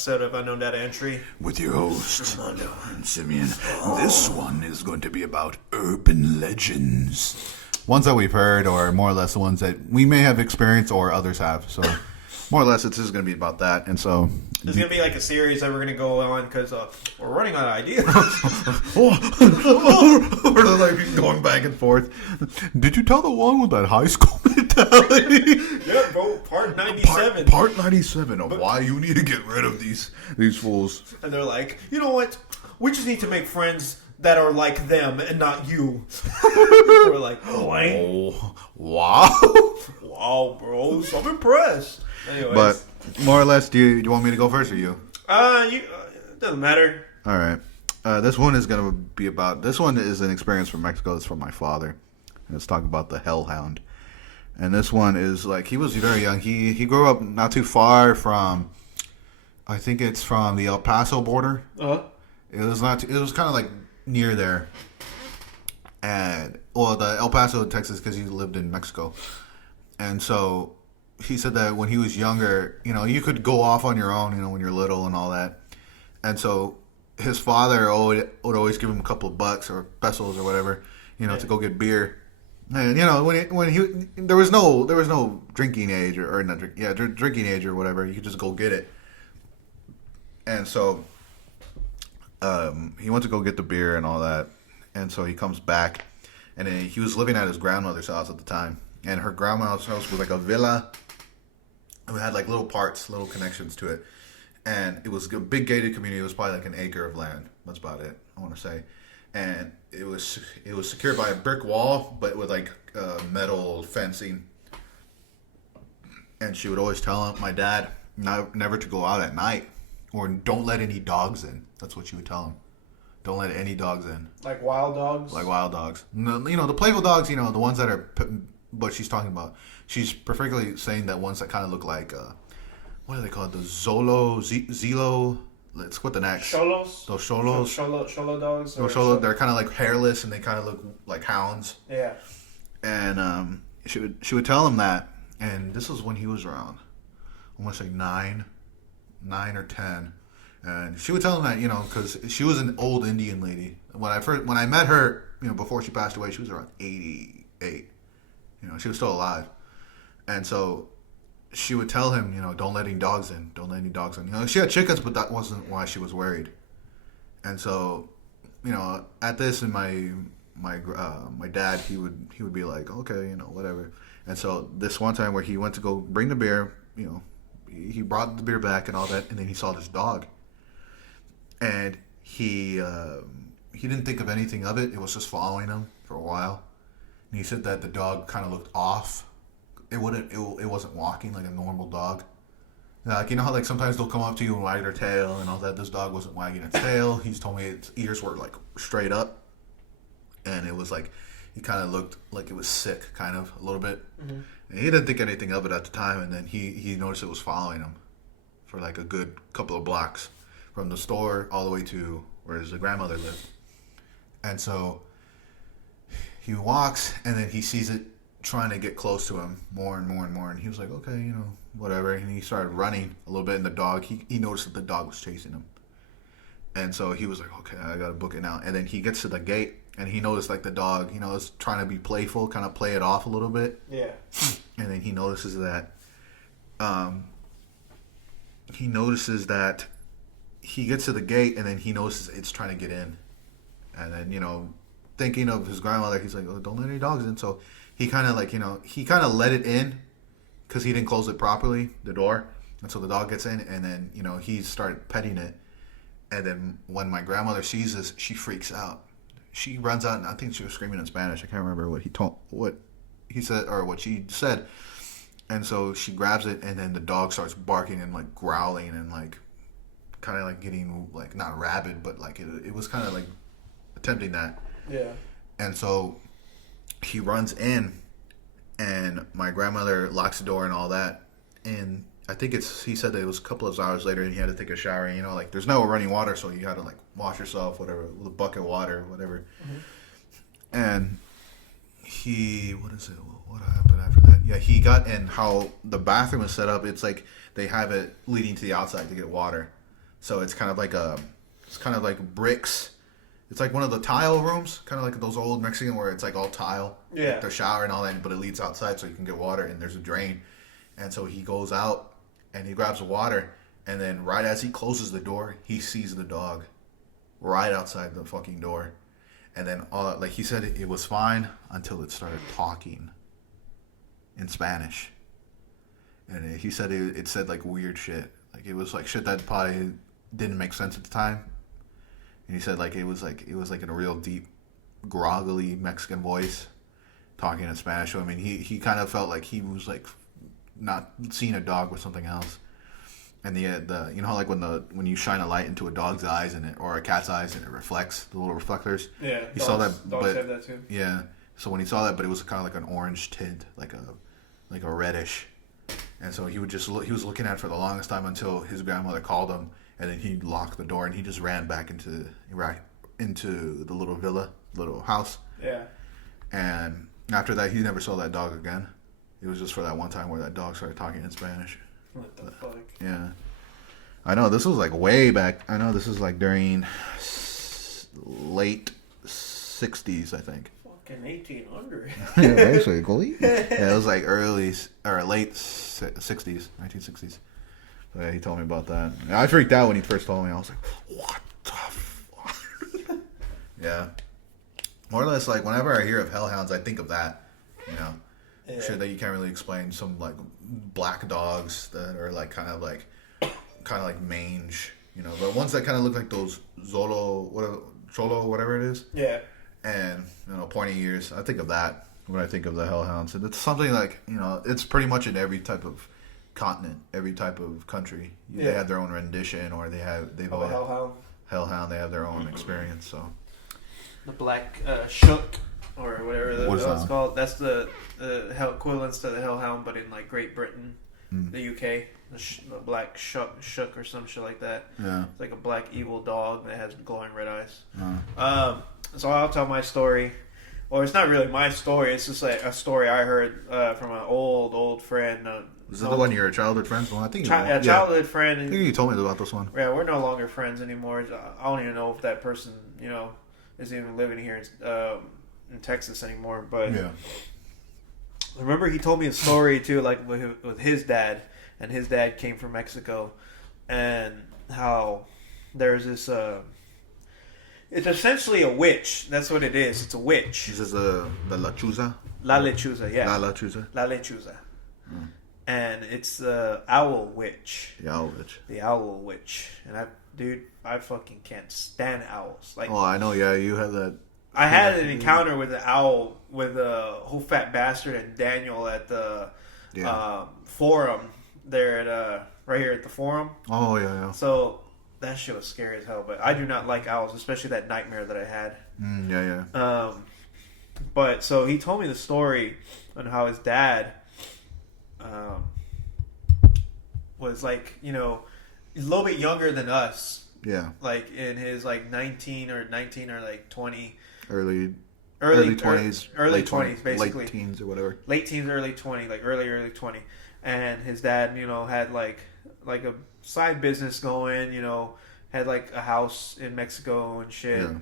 episode of Unknown Data Entry. With your host, Armando and Simeon. This one is going to be about urban legends. Ones that we've heard, or more or less the ones that we may have experienced or others have. So, more or less, this is going to be about that. And so, There's going to be like a series that we're going to go on because we're running out of ideas. we're like going back and forth. Did you tell the one with that high school mentality? Yeah, bro, part 97. Part 97 of why you need to get rid of these fools. And they're like, you know what? We just need to make friends that are like them and not you. We're like, oh, wow. Wow, bro. So I'm impressed. Anyways. But more or less, do you want me to go first or you? It doesn't matter. All right. This one is going to be about... This one is an experience from Mexico. It's from my father. And it's talking about the hellhound. And this one is like... He was very young. He grew up not too far from... I think it's from the El Paso border. Uh-huh. It was not... It was kind of like near there. And... Well, the El Paso, Texas, because he lived in Mexico. And so... He said that when he was younger, you could go off on your own, when you're little and all that. And so his father would always give him a couple of bucks or pesos or whatever, to go get beer. And when there was no drinking age or not drinking age or whatever. You could just go get it. And so he went to go get the beer and all that. And so he comes back, and then he was living at his grandmother's house at the time. And her grandma's house was like a villa. It had like little connections to it. And it was a big gated community. It was probably like an acre of land. That's about it, I want to say. And it was secured by a brick wall, but with like metal fencing. And she would always tell my dad never to go out at night. Or don't let any dogs in. That's what she would tell him. Don't let any dogs in. Like wild dogs? Like wild dogs. No, the playful dogs, the ones that are... What she's talking about. She's perfectly saying that ones that kind of look like, what do they call it? The Zelo. Let's what the next? Cholos? Those Cholos. Cholo dogs? Those Cholo, they're kind of like hairless and they kind of look like hounds. Yeah. And she would tell him that. And this was when he was around, I want to say 9 or 10. And she would tell him that, because she was an old Indian lady. When I met her, before she passed away, she was around 88. She was still alive. And so she would tell him, don't let any dogs in. Don't let any dogs in. She had chickens, but that wasn't why she was worried. And so, at this, and my dad, he would be like, okay, whatever. And so this one time where he went to go bring the beer, he brought the beer back and all that, and then he saw this dog. And he didn't think of anything of it. It was just following him for a while. And he said that the dog kind of looked off. It wasn't walking like a normal dog. Like, how like sometimes they'll come up to you and wag their tail and all that. This dog wasn't wagging its tail. He's told me its ears were like straight up. And it was like, he kind of looked like it was sick, kind of, a little bit. Mm-hmm. And he didn't think anything of it at the time. And then he noticed it was following him for like a good couple of blocks from the store all the way to where his grandmother lived. And so... He walks, and then he sees it trying to get close to him more and more and more. And he was like, okay, whatever. And he started running a little bit, and the dog, he noticed that the dog was chasing him. And so he was like, okay, I got to book it now. And then he gets to the gate, and he noticed like the dog, is trying to be playful, kind of play it off a little bit. Yeah. And then he notices that, he gets to the gate, and then he notices it's trying to get in. And then, thinking of his grandmother, he's like, oh, don't let any dogs in. So he kind of like, he kind of let it in because he didn't close it properly, the door. And so the dog gets in, and then, he started petting it. And then when my grandmother sees this, she freaks out. She runs out, and I think she was screaming in Spanish. I can't remember what he said or what she said. And so she grabs it, and then the dog starts barking and like growling and like kind of like getting like not rabid, but like it was kind of like attempting that. Yeah. And so he runs in, and my grandmother locks the door and all that. And I think he said that it was a couple of hours later, and he had to take a shower. And, like there's no running water, so you had to like wash yourself, whatever, with a bucket of water, whatever. Mm-hmm. And what happened after that? Yeah, he got in. How the bathroom is set up, it's like they have it leading to the outside to get water. So it's kind of like bricks. It's like one of the tile rooms, kind of like those old Mexican where it's like all tile. Yeah. Like the shower and all that, but it leads outside so you can get water, and there's a drain. And so he goes out and he grabs the water, and then right as he closes the door, he sees the dog right outside the fucking door. And then, like he said, it was fine until it started talking in Spanish. And he said it said like weird shit. Like it was like shit that probably didn't make sense at the time. And he said like it was like in a real deep, groggly Mexican voice, talking in Spanish. So I mean, he kind of felt like he was like not seeing a dog with something else. And the you know how like when you shine a light into a dog's eyes or a cat's eyes and it reflects the little reflectors. Yeah, he saw that. Dogs have that too. Yeah, so when he saw that, but it was kind of like an orange tint, like a reddish. And so he was looking at it for the longest time until his grandmother called him. And then he locked the door and he just ran back into the little house. Yeah. And after that, he never saw that dog again. It was just for that one time where that dog started talking in Spanish. What the fuck? Yeah. I know, this was like way back. I know this is like during late 60s, I think. Fucking 1800. Yeah, basically. Yeah, it was like early or late 60s, 1960s. So yeah, he told me about that. I freaked out when he first told me. I was like, what the fuck? Yeah. More or less, like, whenever I hear of hellhounds, I think of that. You know? Yeah. Shit that you can't really explain. Some, like, black dogs that are, like, kind of like mange. You know? The ones that kind of look like those Cholo, whatever it is. Yeah. And, you know, pointy ears. I think of that when I think of the hellhounds. And it's something like, you know, it's pretty much in every type of continent, every type of country. Yeah. They have their own rendition, or they've all hellhound. They have their own experience. So the black shook or whatever that's called. That's the equivalents to the hellhound, but in like Great Britain, the UK, the black shook or some shit like that. Yeah, it's like a black evil dog that has glowing red eyes. So I'll tell my story. Well, it's not really my story. It's just like a story I heard from an old friend. Is that the one your childhood friends? Well, I think childhood friend. I think you told me about this one. Yeah, we're no longer friends anymore. I don't even know if that person, you know, is even living here in Texas anymore. But yeah, I remember he told me a story too, like with his dad, and his dad came from Mexico, and how there's this. It's essentially a witch. That's what it is. It's a witch. This is the lechuza. La lechuza, yeah. La lechuza. La lechuza. And it's the owl witch. The owl witch. The owl witch. And I fucking can't stand owls. Like, oh, I know. Yeah, you had that. I had an encounter with an owl with a whole fat bastard and Daniel at the forum there at right here at the forum. Oh yeah. So that shit was scary as hell. But I do not like owls, especially that nightmare that I had. Yeah. But so he told me the story on how his dad was like, you know, he's a little bit younger than us. Yeah. Like in his like 19 or like 20. Early 20s. Early 20s, basically. Late teens or whatever. Late teens, early 20, like early 20. And his dad, you know, had like a side business going, you know, had like a house in Mexico and shit. Yeah.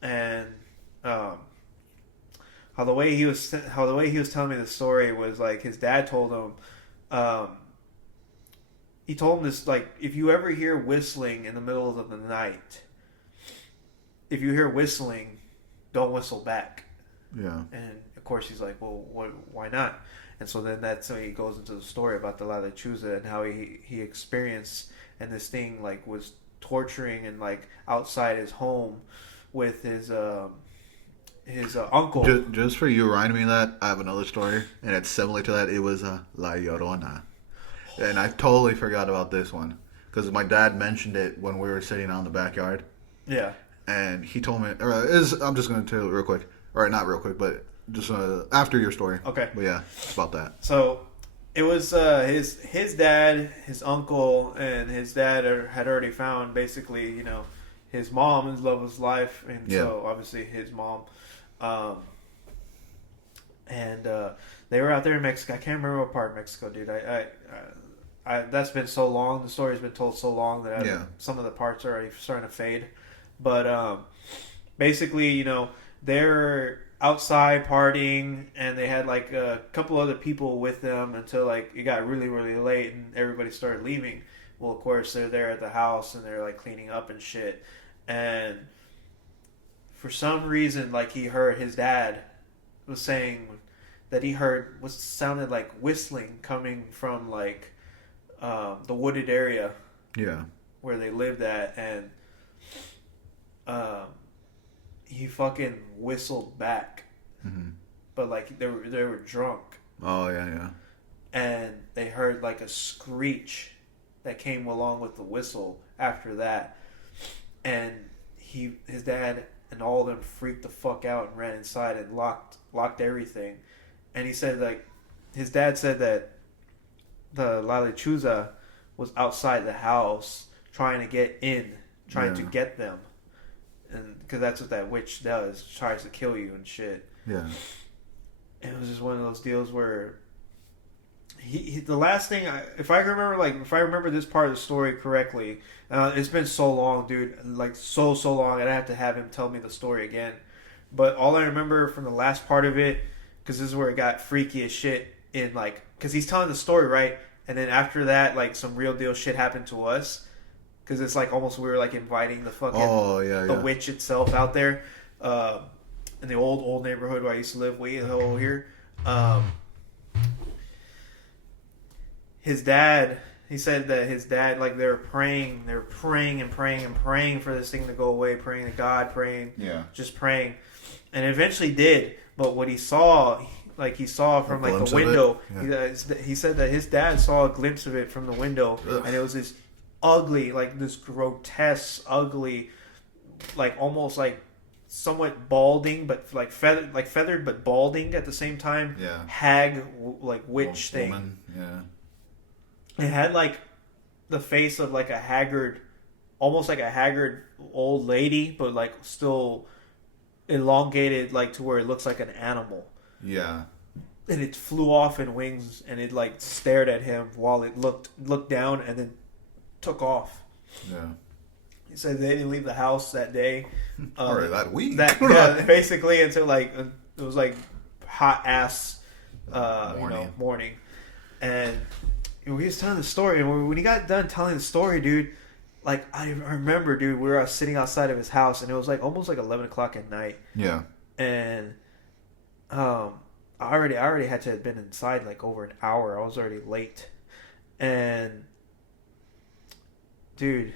And how the way he was telling me the story was like his dad told him, he told him this, like, if you ever hear whistling in the middle of the night, if you hear whistling, don't whistle back. Yeah. And of course he's like, well, why not? And so then that's when he goes into the story about the La Lechuza and how he experienced, and this thing like was torturing and like outside his home with his uncle. Just for you reminding me of that, I have another story, and it's similar to that. It was La Llorona. And I totally forgot about this one because my dad mentioned it when we were sitting out in the backyard. Yeah. And he told me, I'm just going to tell it real quick. Or not real quick, but just after your story. Okay. But yeah, it's about that. So it was his dad, his uncle, and his dad had already found basically, you know, his mom, his love of his life. And so obviously his mom. And they were out there in Mexico. I can't remember what part of Mexico, dude. that's been so long. The story's been told so long that some of the parts are already starting to fade. But basically, you know, they're outside partying, and they had like a couple other people with them until like it got really, really late, and everybody started leaving. Well, of course, they're there at the house, and they're like cleaning up and shit. And for some reason, like he heard his dad was saying that he heard what sounded like whistling coming from like the wooded area, where they lived at, and he fucking whistled back, but like they were drunk. Oh yeah. And they heard like a screech that came along with the whistle after that, and his dad and all of them freaked the fuck out and ran inside and locked everything. And he said like his dad said that the La Lechuza was outside the house trying to get in, trying to get them. And because that's what that witch does, tries to kill you and shit. Yeah. And it was just one of those deals where the last thing, if I remember this part of the story correctly, it's been so long, dude, like so long, I'd have to have him tell me the story again. But all I remember from the last part of it, because this is where it got freaky as shit, in like, because he's telling the story, right? And then after that, like some real deal shit happened to us. Because it's like almost we were like inviting the fucking the witch itself out there in the old neighborhood where I used to live way the hell over here. His dad, he said that his dad, like they were praying and praying for this thing to go away, praying to God, just praying, and it eventually did. But what he saw, from like the window, he said that his dad saw a glimpse of it from the window, and it was this ugly, like this grotesque, ugly, like almost like somewhat balding, but like feathered, but balding at the same time. Yeah. Hag, like witch thing. Woman. Yeah. It had like the face of like a haggard, almost like a haggard old lady, but like still elongated, like to where it looks like an animal. Yeah. And it flew off in wings, and it like stared at him while it looked down, and then took off. Yeah. He said they didn't leave the house that day. Or that week. Basically until like it was like hot ass morning. And he was telling the story, and when he got done telling the story, dude, like I remember, dude, we were sitting outside of his house, and it was like almost like 11 o'clock at night. Yeah. And I already had to have been inside like over an hour. I was already late, and dude,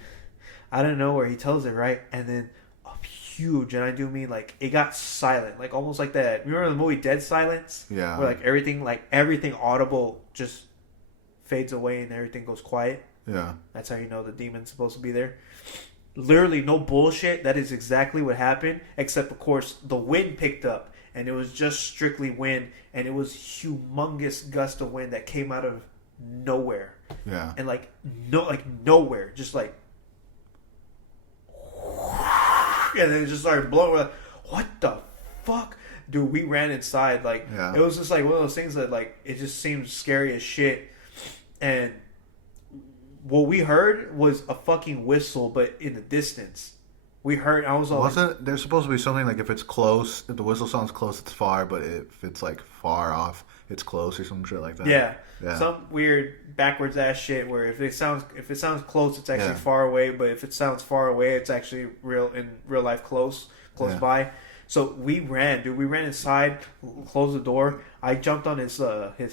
I don't know where he tells it, right? And then a huge, and I do mean like it got silent, like almost like that. Remember the movie Dead Silence? Yeah. Where like everything audible just fades away and everything goes quiet. Yeah. That's how you know the demon's supposed to be there. Literally no bullshit. That is exactly what happened. Except of course the wind picked up, and it was just strictly wind, and it was humongous gust of wind that came out of nowhere. Yeah. And nowhere, just like, and then it just started blowing. We're like, what the fuck, dude? We ran inside. Like, It was just like one of those things that like it just seemed scary as shit. And what we heard was a fucking whistle, but in the distance. We heard. I was all wasn't there's supposed to be something like if it's close, if the whistle sounds close, it's far, but if it's like far off, it's close or some shit like that. Yeah. Some weird backwards ass shit where if it sounds close, it's actually far away, but if it sounds far away, it's actually in real life close by. So we ran, dude. We ran inside, closed the door. I jumped on his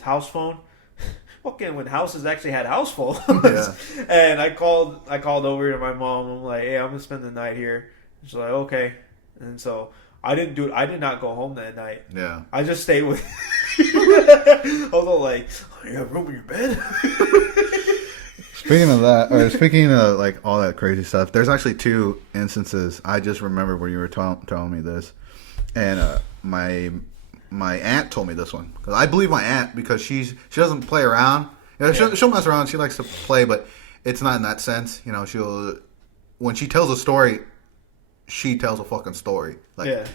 house phone. Fucking when houses actually had house phones. And I called over to my mom. I'm like, hey, I'm gonna spend the night here. She's like, okay. And so I did not go home that night. Yeah. I just stayed with. I was all like, oh, you have room in your bed. Speaking of like all that crazy stuff, there's actually two instances I just remember where you were telling me this, and my aunt told me this one, because I believe my aunt, because she doesn't play around. You know, she'll mess around. She likes to play, but it's not in that sense. You know, when she tells a story, she tells a fucking story. Like,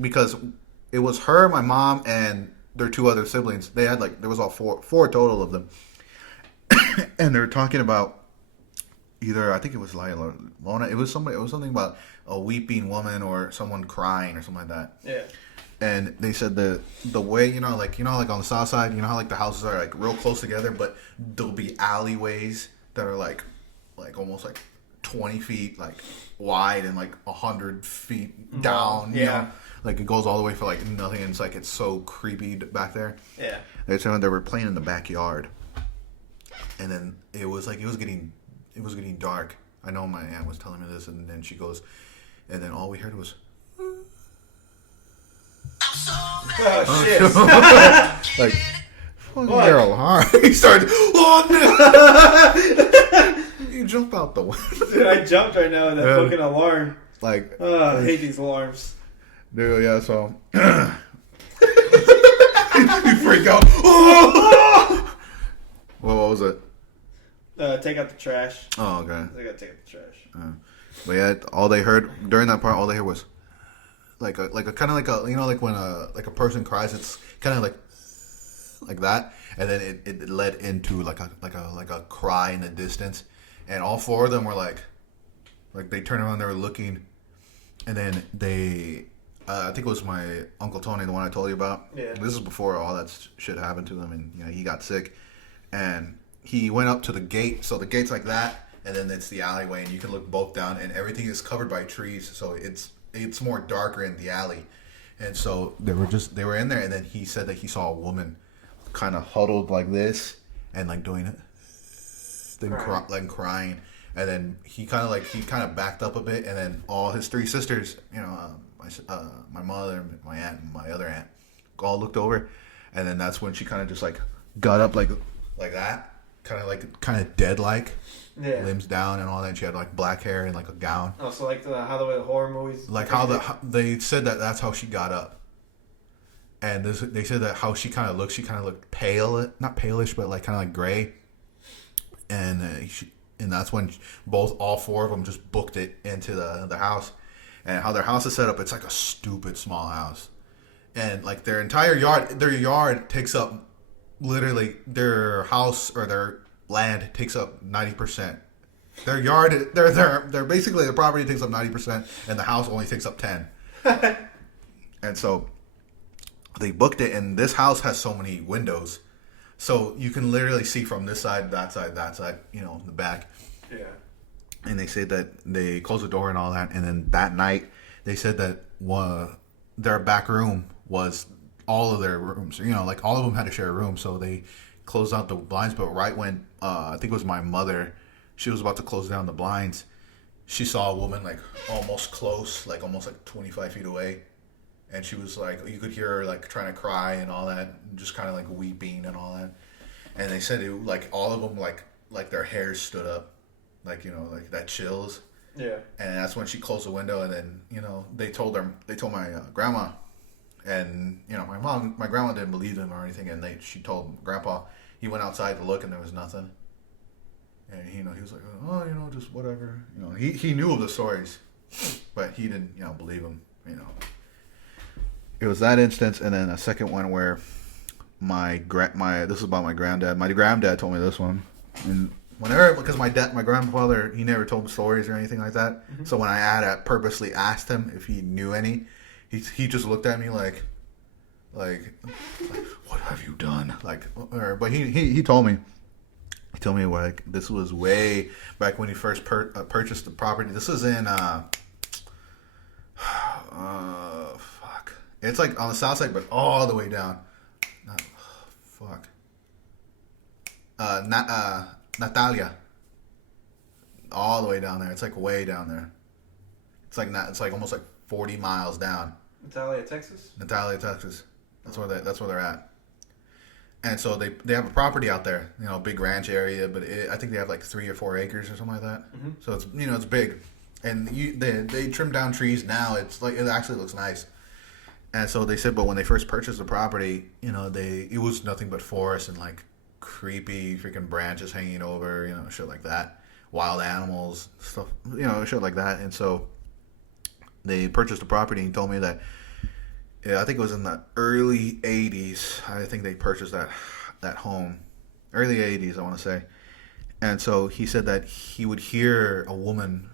because it was her, my mom, and their two other siblings. They had there was all four total of them. and they're talking about either I think it was Lona. It was somebody. It was something about a weeping woman or someone crying or something like that. Yeah. And they said the way like on the south side, how like the houses are like real close together, but there'll be alleyways that are like almost like 20 feet like wide and like 100 feet down. Yeah. Like it goes all the way for like nothing. And it's so creepy back there. Yeah. They said they were playing in the backyard, and then it was getting dark. I know my aunt was telling me this, and then she goes, and then all we heard was. Oh shit! Like, fucking Harold, huh? He started. Oh no! You jump out the window. Dude, I jumped right now at that fucking alarm. Like, I hate these alarms. Dude, yeah. So you freak out. Oh! What was it? Take out the trash. Oh, okay. I gotta take out the trash. But yeah, all they heard during that part, all they heard was like a kind of like a like when a person cries, it's kind of like that, and then it led into like a cry in the distance, and all four of them were like they turned around, they were looking, and then they I think it was my Uncle Tony, the one I told you about. Yeah. This is before all that shit happened to him, and he got sick, and he went up to the gate. So the gate's like that, and then it's the alleyway, and you can look both down, and everything is covered by trees, so it's more darker in the alley. And so they were in there, and then he said that he saw a woman kind of huddled like this and like doing it, then crying, and then he kind of backed up a bit, and then all his three sisters, my mother, my aunt, and my other aunt, all looked over, and then that's when she kind of just like got up like that, kind of dead like. Yeah. Limbs down and all that. And she had like black hair and like a gown. Oh, so like how the way the horror movies. Like how they said that's how she got up. And they said that how she kind of looked pale, not palish, but like kind of like gray. And and that's when all four of them just booked it into the house. And how their house is set up, it's like a stupid small house. And like their yard takes up literally their house or their land takes up 90%. Their yard, they're basically the property takes up 90%, and the house only takes up 10. And so they booked it, and this house has so many windows, so you can literally see from this side, that side, the back. Yeah. And they said that they closed the door and all that, and then that night they said that their back room was all of their rooms. Like all of them had to share a room, so they closed out the blinds. But right when I think it was my mother, she was about to close down the blinds, she saw a woman like almost close, like almost like 25 feet away, and she was like, you could hear her like trying to cry and all that, and just kind of like weeping and all that. And they said it like all of them like their hairs stood up, like like that chills. Yeah. And that's when she closed the window, and then they told my grandma, and my grandma didn't believe them or anything, and she told Grandpa. He went outside to look, and there was nothing. And he was like, oh, just whatever. He knew of the stories, but he didn't believe them. It was that instance, and then a second one where this is about my granddad. My granddad told me this one, and because my grandfather, he never told stories or anything like that. Mm-hmm. So when I had purposely asked him if he knew any, he just looked at me like, what have you done? But he told me. He told me like this was way back when he first purchased the property. This was in fuck. It's like on the south side, but all the way down. Natalia. All the way down there. It's like way down there. It's like almost like 40 miles down. Natalia, Texas. That's where they're at. And so they have a property out there, big ranch area, but I think they have like 3 or 4 acres or something like that. Mm-hmm. So it's it's big, and they trim down trees now. It's like it actually looks nice. And so they said, but when they first purchased the property, it was nothing but forest and like creepy freaking branches hanging over, shit like that, wild animals, stuff, shit like that. And so they purchased the property, and he told me that. Yeah, I think it was in the early 80s. I think they purchased that home. Early 80s, I want to say. And so he said that he would hear a woman,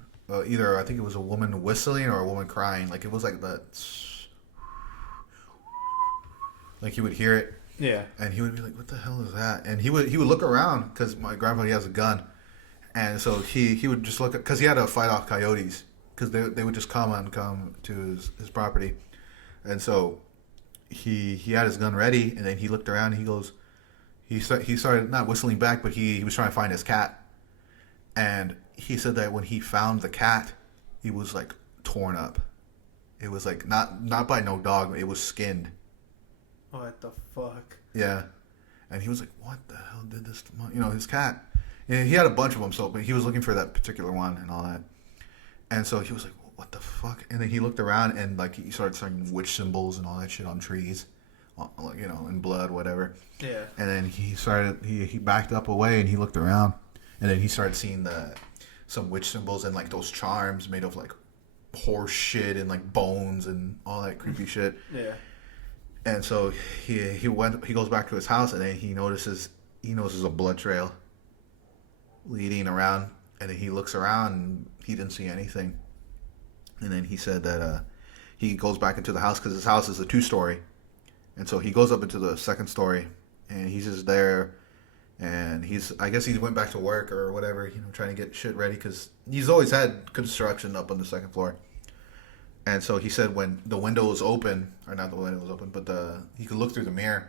either I think it was a woman whistling or a woman crying. Like it was like that, like he would hear it. Yeah. And he would be like, "What the hell is that?" And he would look around because my grandfather, he has a gun, and so he would just look at, because he had to fight off coyotes because they would just come to his property, and so he had his gun ready, and then he looked around and he started not whistling back, but he was trying to find his cat, and he said that when he found the cat, he was like torn up. It was like not by no dog, it was skinned. What the fuck? Yeah. And he was like, "What the hell did this to his cat?" And he had a bunch of them, but he was looking for that particular one and all that. And so he was like, "What the fuck?" And then he looked around and like he started seeing witch symbols and all that shit on trees, in blood, whatever. Yeah. And then he backed up away and he looked around, and then he started seeing some witch symbols and like those charms made of like horse shit and like bones and all that creepy shit. Yeah. And so he goes back to his house, and then he notices a blood trail leading around, and then he looks around and he didn't see anything. And then he said that he goes back into the house because his house is a 2-story, and so he goes up into the 2nd story, and he's just there, and I guess he went back to work or whatever, trying to get shit ready because he's always had construction up on the 2nd floor. And so he said when the window was open, or not the window was open, but he could look through the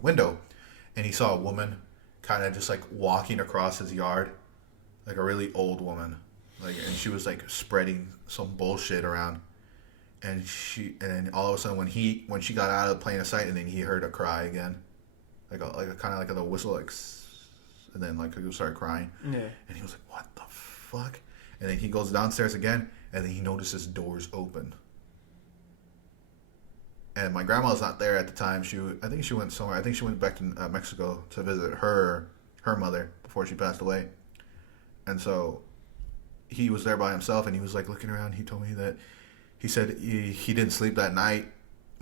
window, and he saw a woman kind of just like walking across his yard, like a really old woman, and she was like spreading some bullshit around, and then all of a sudden when she got out of plain of sight, and then he heard a cry again, like a kind of like a whistle, like, and then like he started crying, yeah, and he was like, "What the fuck?" And then he goes downstairs again. And then he notices doors open. And my grandma's not there at the time. I think she went somewhere. I think she went back to Mexico to visit her mother before she passed away. And so he was there by himself, and he was like looking around. He told me that he said he didn't sleep that night,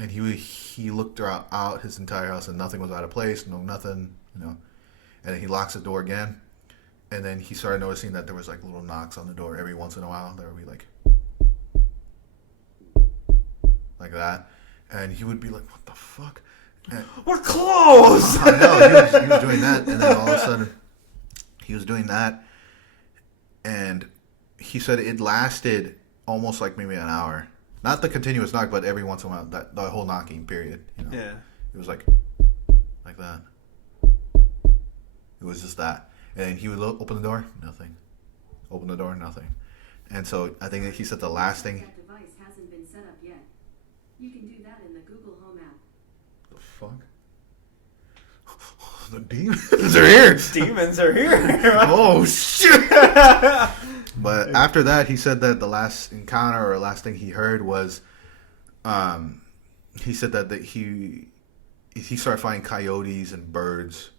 and he looked out his entire house, and nothing was out of place, nothing. And then he locks the door again. And then he started noticing that there was like little knocks on the door every once in a while. There would be like that, and he would be like, "What the fuck? And we're closed." I know he was doing that, and then all of a sudden he was doing that, and he said it lasted almost like maybe an hour. Not the continuous knock, but every once in a while, the whole knocking period. Yeah, it was like that. It was just that. And he would open the door, nothing. Open the door, nothing. And so I think that he said the last thing. That device hasn't been set up yet. You can do that in the Google Home app. The fuck? The demons are here. Demons are here. Oh shit! But after that, he said that the last encounter or last thing he heard was, he said that he started finding coyotes and birds,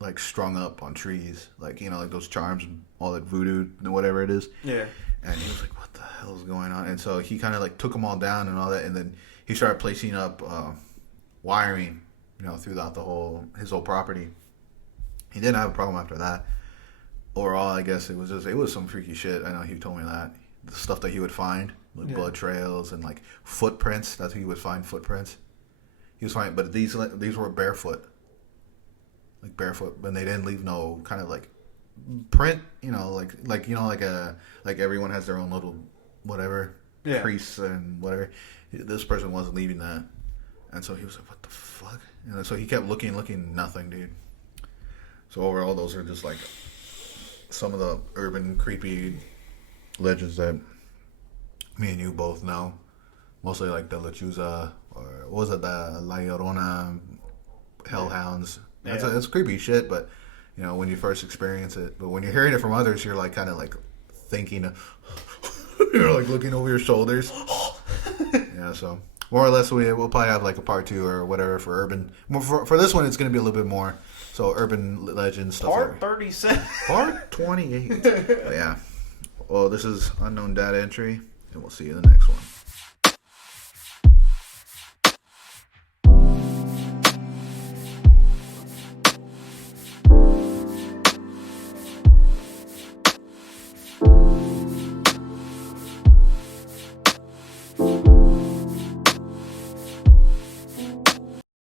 like strung up on trees, like like those charms, all that voodoo and whatever it is. Yeah. And he was like, "What the hell is going on?" And so he kind of like took them all down and all that, and then he started placing up wiring, throughout his whole property. He didn't have a problem after that. Overall, I guess it was some freaky shit. I know he told me that the stuff that he would find, like blood trails and like footprints. That's how he would find footprints. He was finding, but these were barefoot. Like barefoot, but they didn't leave no kind of like print, like everyone has their own little whatever crease and whatever. This person wasn't leaving that, and so he was like, "What the fuck?" And so he kept looking, nothing, dude. So overall, those are just like some of the urban creepy legends that me and you both know. Mostly like the Lechuza, or what was it, the La Llorona, Hellhounds. Yeah. It's creepy shit, but when you first experience it. But when you're hearing it from others, you're like kind of like thinking, you're like looking over your shoulders. Yeah, so more or less we'll probably have like a part 2 or whatever for urban. For this one, it's going to be a little bit more. So urban legends stuff. Part 37. Part 28. Yeah. Well, this is Unknown Data Entry, and we'll see you in the next one.